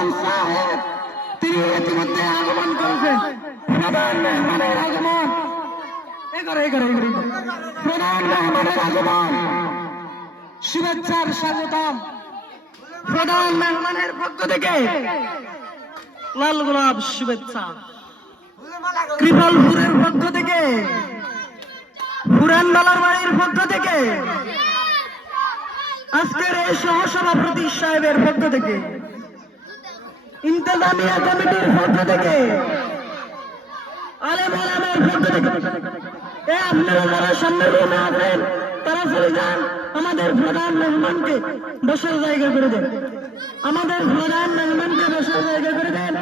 ইমাম সাহেব তিনি ইতিমধ্যে আগমন করেছেন। প্রধান মেহমানের আগমন, প্রধান মেহমানের আগমন, শুভেচ্ছার স্বাগতম। প্রধান মেহমানের পক্ষ থেকে লাল গোলাপ শুভেচ্ছা। কৃপালপুরের পক্ষ থেকে, পুরানডালার বাড়ির পক্ষ থেকে, আজকের এই সহসভাপতি সাহেবের পক্ষ থেকে, ইন্তজামিয়া কমিটির পক্ষ থেকে, আলেম ওলামার পক্ষ থেকে, আপনারা যারা সামনে রুমে আছেন তারা চলে যান, আমাদের প্রধান মেহমানকে বসার জায়গা করে দেন। আমাদের প্রধান মেহমানকে বসার জায়গা করে দেন।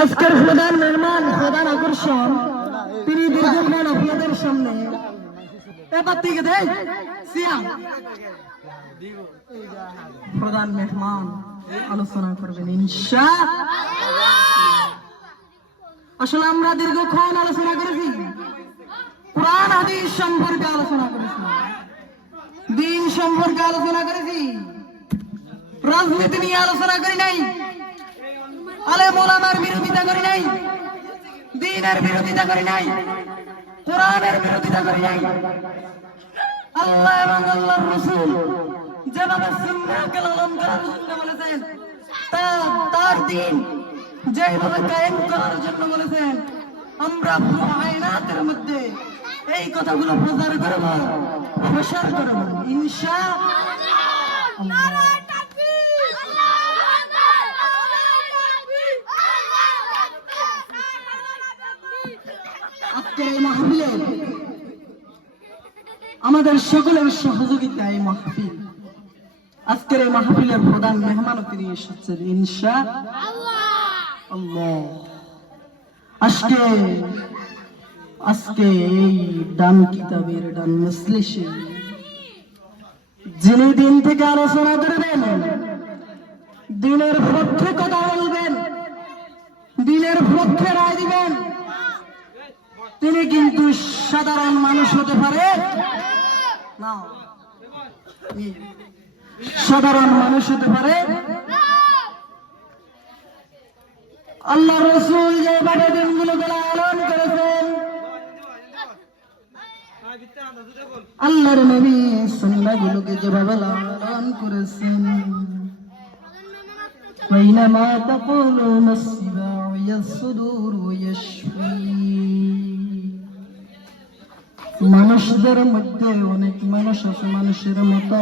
আজকের প্রধান মেহমান, প্রধান আকর্ষণ, তিনি দীর্ঘক্ষণ আপনাদের সামনে প্রধান মেহমান আলোচনা করবেন ইনশাআল্লাহ। আসলে আমরা দীর্ঘক্ষণ আলোচনা করেছি, কুরআন হাদিস সম্পর্কে আলোচনা করেছি, দিন সম্পর্কে আলোচনা করেছি, রাজনীতি নিয়ে আলোচনা করি নাই, আলেম ওলামার বিরোধিতা করি নাই, দ্বীনের বিরোধিতা করি নাই, কোরআনের বিরোধিতা করি নাই। আল্লাহ এবং আল্লাহর রাসূল যেভাবে সুন্নাহকে লালন করার জন্য বলেছেন, তার দিন যেভাবে কায়েম করার জন্য বলেছেন, আমরা পুরো আয়াতের মধ্যে এই কথাগুলো প্রচার করব, প্রসার করব ইনশাআল্লাহ। আজকের এই মাহফিলে আমাদের সকলের সহযোগিতায় এই মাহফিল, আজকের এই মাহফিলের প্রধান মেহমানও তিনি এসেছেন ইনশাআল্লাহ। আজকে এই ডান কিতাবের ডান মজলিসে যিনি দিন থেকে আলোচনা করবেন, দিনের পক্ষে কথা বলবেন, দিনের পক্ষে রায় দিবেন, তিনি কিন্তু সাধারণ মানুষ হতে পারে না, সাধারণ মানুষ হতে পারে। আল্লাহ রাসূল যেভাবে দিনগুলোকে লালন করেছেন, আল্লাহর নবী সুন্নাহগুলোকে যেভাবে লালন করেছেন, বাইনামা তাকুলুন আসসিবাউ ইয়াসদুর ইয়াশফি, মানুষদের মধ্যে অনেক মানুষ আছে মানুষের মতো।